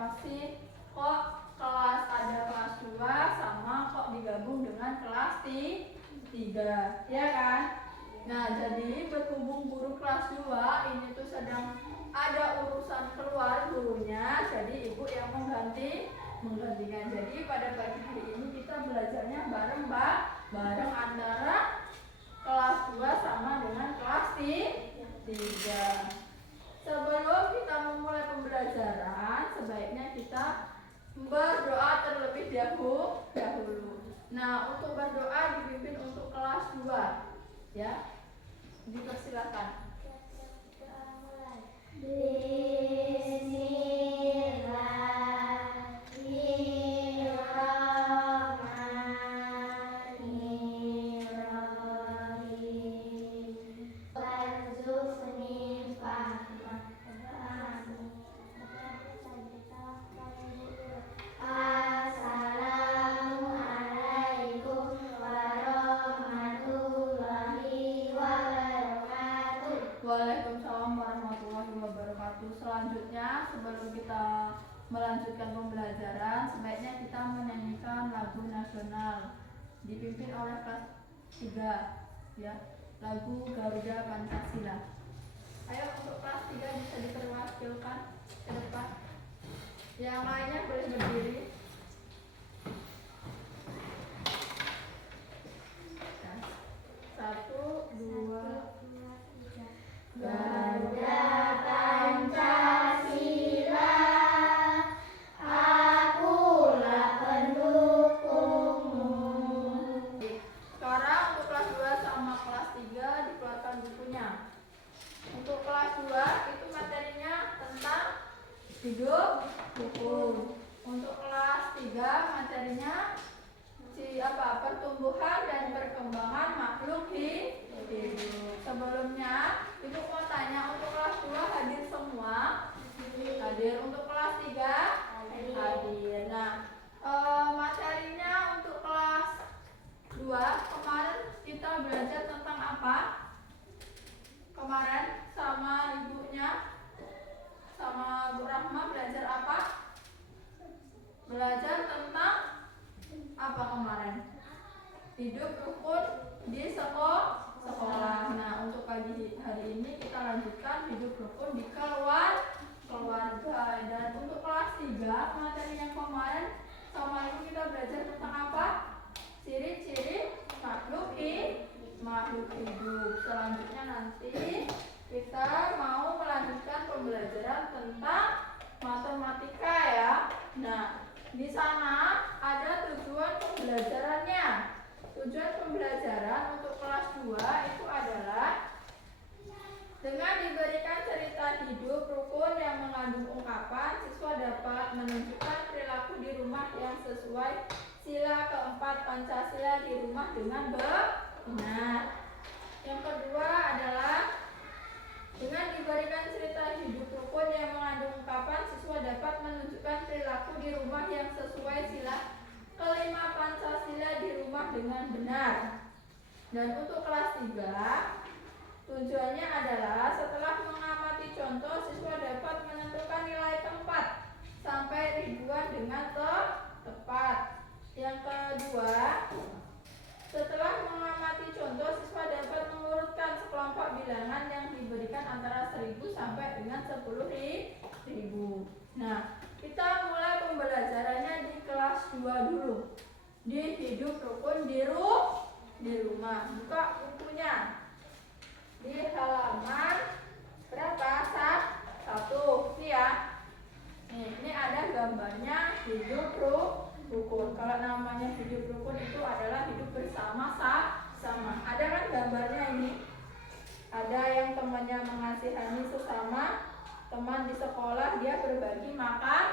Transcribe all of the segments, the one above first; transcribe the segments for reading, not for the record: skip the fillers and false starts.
kenapa sih kok kelas ada kelas 2 sama kok digabung dengan kelas 3, ya kan? Nah, jadi berhubung guru kelas 2 ini tuh sedang ada urusan keluar gurunya, jadi ibu yang menggantikan. Jadi pada pagi hari ini kita belajarnya bareng antara kelas 2 sama dengan kelas 3. Sebelum kita memulai pembelajaran, sebaiknya kita berdoa terlebih dahulu. Nah, untuk berdoa dipimpin untuk kelas 2, ya. Dipersilakan. Waalaikumsalam warahmatullahi wabarakatuh. Selanjutnya, sebelum kita melanjutkan pembelajaran, sebaiknya kita menyanyikan lagu nasional dipimpin oleh kelas 3, ya, lagu Garuda Pancasila. Ayo untuk kelas 3 bisa diperwakiilkan ke depan. Yang lainnya boleh berdiri. Satu, dua, Garuda Pancasila, akulah pendukungmu. Sekarang untuk kelas 2 sama kelas 3 dikeluarkan bukunya. Untuk kelas 2 itu materinya tentang hidup rukun. Untuk kelas 3 materinya pertumbuhan dan perkembangan makhluk hidup. Sebelumnya ibu mau tanya, untuk kelas 2 hadir semua? Hadir. Untuk kelas 3 hadir. Nah, materinya untuk kelas 2 kemarin kita belajar tentang apa? Kemarin sama ibunya, sama Bu Rahma belajar apa? Belajar tentang apa kemarin? Hidup rukun di sekolah. Nah, untuk pagi hari ini kita lanjutkan hidup rukun di keluarga. Dan untuk kelas 3 materi yang kemarin sama ibu kita belajar tentang apa? Ciri-ciri makhluk hidup. Selanjutnya nanti kita mau melanjutkan pembelajaran tentang matematika, ya. Nah, di sana ada tujuan pembelajarannya. Tujuan pembelajaran untuk kelas 2 itu adalah dengan diberikan cerita hidup rukun yang mengandung ungkapan, siswa dapat menunjukkan perilaku di rumah yang sesuai sila keempat Pancasila di rumah dengan benar. Yang kedua adalah dengan diberikan cerita hidup rukun yang mengandung ungkapan, siswa dapat menunjukkan perilaku di rumah yang sesuai sila kelima Pancasila di rumah dengan benar. Dan untuk kelas 3, tujuannya adalah setelah mengamati contoh, siswa dapat menentukan nilai tempat sampai ribuan dengan tepat. Yang kedua, setelah mengamati contoh, siswa dapat mengurutkan sekelompok bilangan yang diberikan antara 1000 sampai dengan 10.000. Nah, kita mulai pembelajarannya di kelas 2 dulu. Di hidup rukun di rumah. Buka bukunya. Di halaman berapa? 1. Ini ya. Ini ada gambarnya hidup rukun. Kalau namanya hidup rukun itu adalah hidup bersama-sama. Ada kan gambarnya ini? Ada yang temannya mengasihani sesama, teman di sekolah dia berbagi makanan.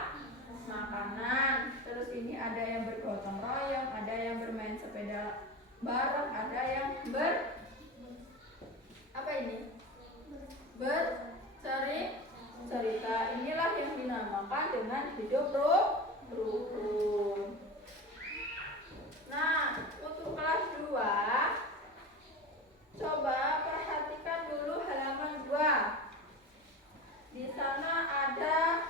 Terus ini ada yang bergotong royong, ada yang bermain sepeda bareng, ada yang bercerita. Inilah yang dinamakan dengan hidup rukun. Nah, untuk kelas 2 coba perhatikan dulu halaman 2. Di sana ada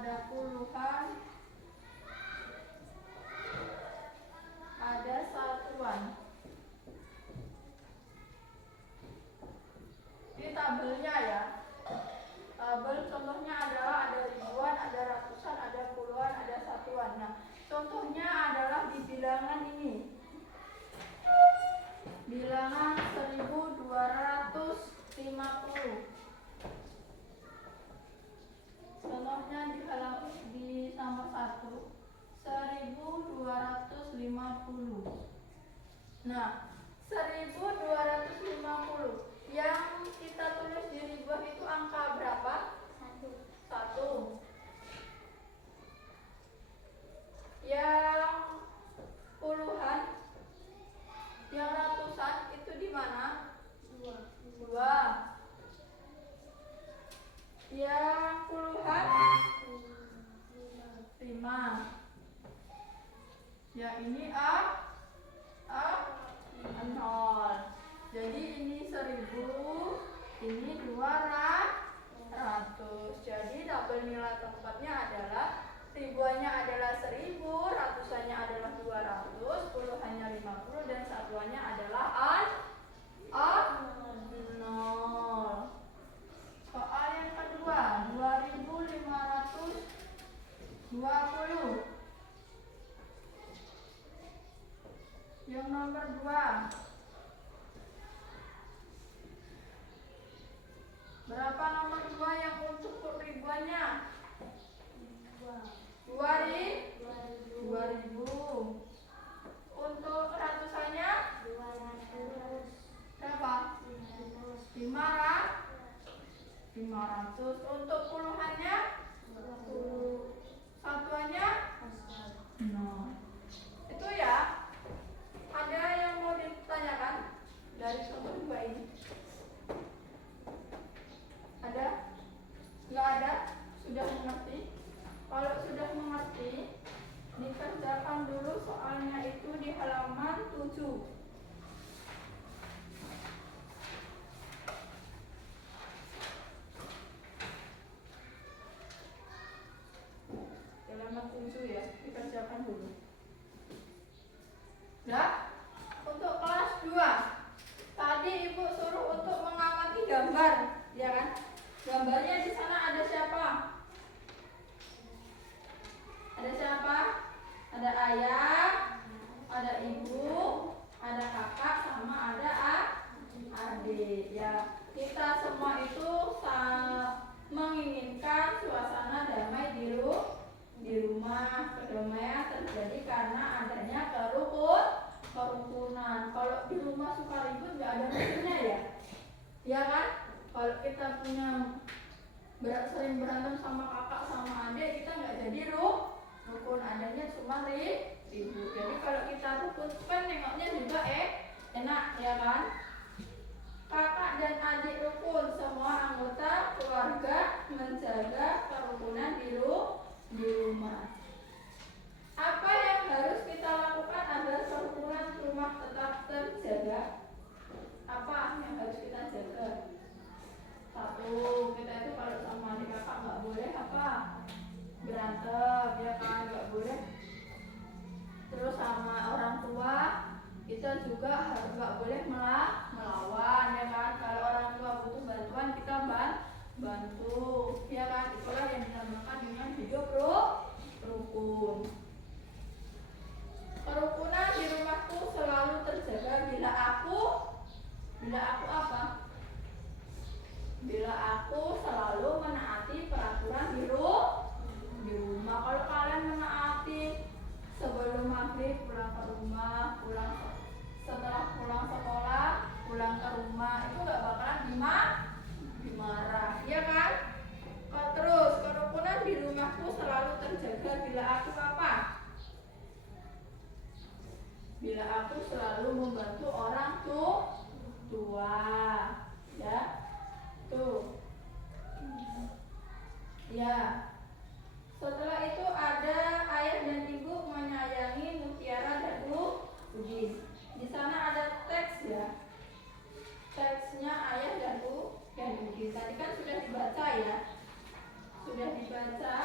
ada puluhan, ada satuan. Ini tabelnya ya. Tabel contohnya adalah ada ribuan, ada ratusan, ada puluhan, ada satuan. Nah, contohnya adalah di bilangan ini. Bilangan 1250. Contohnya di nomor 1 1250. Nah, 1250 yang kita tulis di ribuan itu angka berapa? 1. Yang puluhan, yang ratusan itu di mana? 2. Yang puluhan 5. Yang ini A 0. Jadi ini 1000, ini 200. Jadi tabel nilai tempatnya adalah ribuannya adalah 1000, ratusannya adalah 200, puluhannya 50 dan satuannya adalah A0. Soal yang kedua, 2520. Yang nomor 2. Berapa nomor 2 yang untuk ribuannya? 2000. Untuk ratusannya berapa? 500. Untuk puluhannya? Satuannya? 0. Itu ya. Ada yang mau ditanyakan dari contoh 2 ini? Ada? Nggak ada? Sudah mengerti? Kalau sudah mengerti, dikerjakan dulu soalnya itu di halaman 7. Halaman 7 ya, dikerjakan dulu. Nah, untuk kelas 2 tadi Ibu suruh untuk mengamati gambar, ya kan? Gambarnya di sana ada siapa? Ada siapa? Ada ayah, ada ibu, ada kakak, sama ada adik. Ya, kita semua itu menginginkan suasana damai di rumah. Kedamaian terjadi karena adanya kerukunan. Kalau di rumah suka ribut nggak ada rukunnya ya, ya kan? Kalau kita punya sering berantem sama kakak sama adik, kita nggak jadi rukun, adanya cuma ribut. Jadi kalau kita rukun kan nengoknya juga enak, ya kan? Kakak dan adik rukun, semua anggota keluarga menjaga kerukunan di rumah. Apa yang harus kita lakukan agar kerukunan rumah tetap terjaga? Apa yang harus kita jaga? 1, kita itu kalau sama adik kakak nggak boleh apa? Berantem, ya kan? Nggak boleh. Terus sama orang tua kita juga nggak boleh melawan, ya kan? Kalau orang tua butuh bantuan kita bantu, ya kan? Itulah yang dinamakan dengan hidup rukun. Kerukunan di rumahku selalu terjaga bila aku apa? Bila aku selalu menaati peraturan di rumah. Kalau kalian menaati sebelum maghrib pulang ke rumah, setelah pulang sekolah pulang ke rumah, itu nggak bakalan dimarah, ya kan? Terus kerukunan di rumahku selalu terjaga bila aku apa? Bila aku selalu membantu orang tua, ya. Tuh. Ya. Setelah itu ada ayah dan ibu menyayangi Mutiara dan Udin. Di sana ada teks ya. Teksnya ayah dan Udin. Tadi kan sudah dibaca ya. Sudah dibaca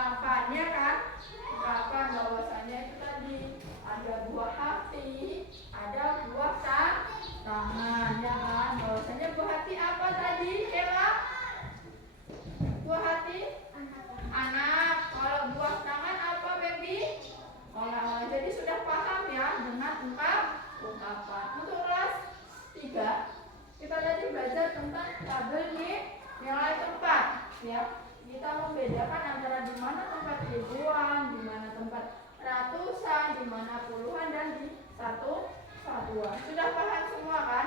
ungkapannya kan, ungkapan bahwasanya itu tadi ada buah hati, ada buah tangan, ya kan? Bahwasanya buah hati apa tadi, Ella? Buah hati anak. Kalau buah tangan apa, baby? Orang. Jadi sudah paham ya dengan ungkapan. Untuk kelas 3 kita tadi belajar tentang tabel nilai tempat, ya. Kita membedakan antara di mana tempat ribuan, di mana tempat ratusan, di mana puluhan, dan di satuan. Sudah paham semua kan?